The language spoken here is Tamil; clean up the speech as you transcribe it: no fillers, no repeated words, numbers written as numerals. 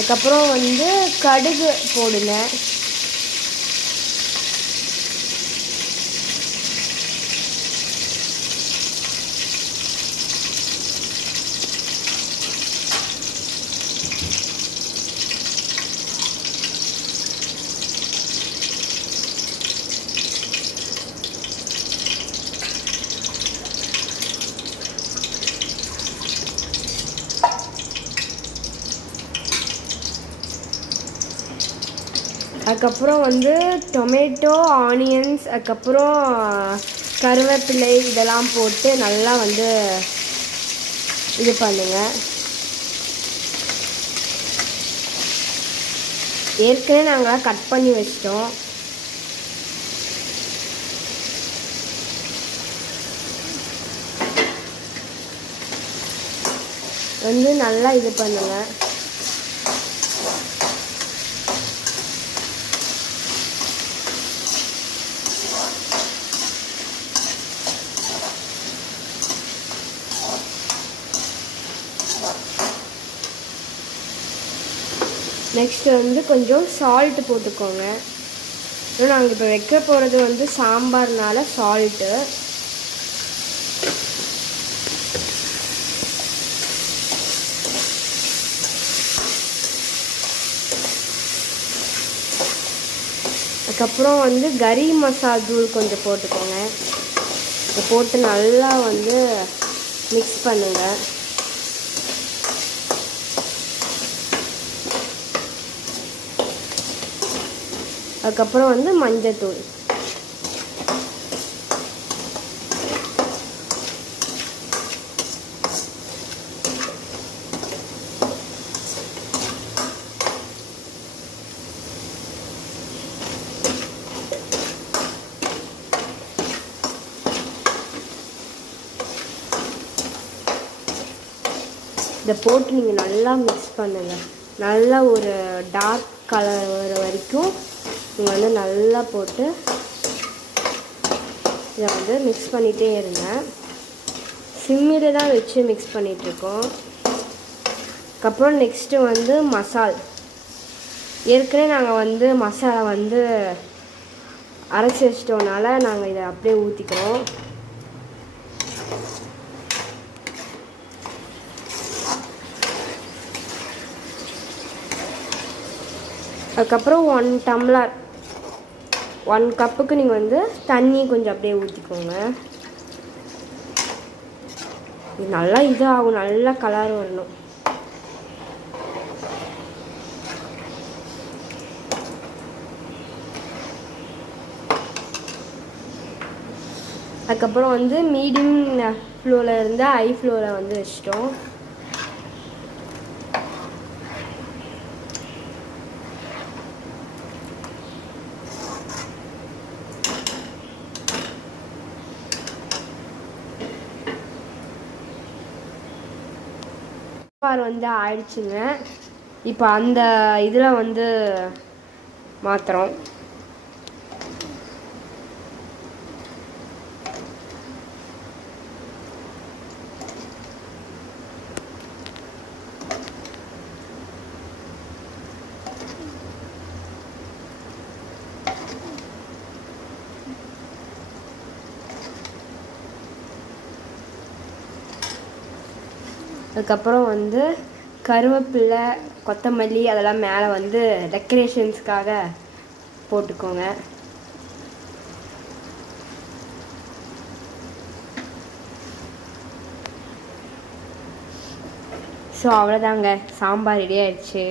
அதுக்கப்புறம் வந்து கடுகு போடுங்க. அதுக்கப்புறம் வந்து டொமேட்டோ, ஆனியன்ஸ், அதுக்கப்புறம் கருவேப்பிலை இதெல்லாம் போட்டு நல்லா வந்து இது பண்ணுங்கள். ஏற்கனவே நாங்கள் கட் பண்ணி வச்சிட்டோம். வந்து நல்லா இது பண்ணுங்கள். நெக்ஸ்ட்டு வந்து கொஞ்சம் சால்ட்டு போட்டுக்கோங்க. நாங்கள் இப்போ வைக்க போகிறது வந்து சாம்பார்னால சால்ட்டு. அதுக்கப்புறம் வந்து கறி மசாலா தூள் கொஞ்சம் போட்டுக்கோங்க. இதை போட்டு நல்லா வந்து மிக்ஸ் பண்ணுங்கள். அதுக்கப்புறம் வந்து மஞ்சத்தூள். இதை போட்டு நீங்கள் நல்லா மிக்ஸ் பண்ணுங்கள். நல்லா ஒரு டார்க் கலர் வர வரைக்கும் நீங்கள் வந்து நல்லா போட்டு இதை வந்து மிக்ஸ் பண்ணிகிட்டே இருங்க. சிம்மில் தான் வச்சு மிக்ஸ் பண்ணிகிட்ருக்கோம். அதுக்கப்புறம் நெக்ஸ்ட்டு வந்து மசால். ஏற்கனவே நாங்கள் வந்து மசாலா வந்து அரைச்சி வச்சிட்டோம்னால நாங்கள் இதை அப்படியே ஊற்றிக்கிறோம். அதுக்கப்புறம் 1 டம்ளர் 1 கப்புக்கு நீங்கள் வந்து தண்ணி கொஞ்சம் அப்படியே ஊற்றிக்கோங்க. இது நல்லா இது ஆகும், நல்லா கலர் வரணும். அதுக்கப்புறம் வந்து மீடியம் ஃப்ளோவில் இருந்து ஹை ஃப்ளோவில் வந்து வச்சிட்டோம். சாம்பார் வந்து ஆயிடுச்சுங்க. இப்போ அந்த இதில் வந்து மாற்றுறோம். அதுக்கப்புறம் வந்து கருவேப்பிலை, கொத்தமல்லி அதெல்லாம் மேலே வந்து டெக்கரேஷன்ஸ்க்காக போட்டுக்கோங்க. ஸோ அவ்வளோதாங்க, சாம்பார் ரெடி ஆயிடுச்சு.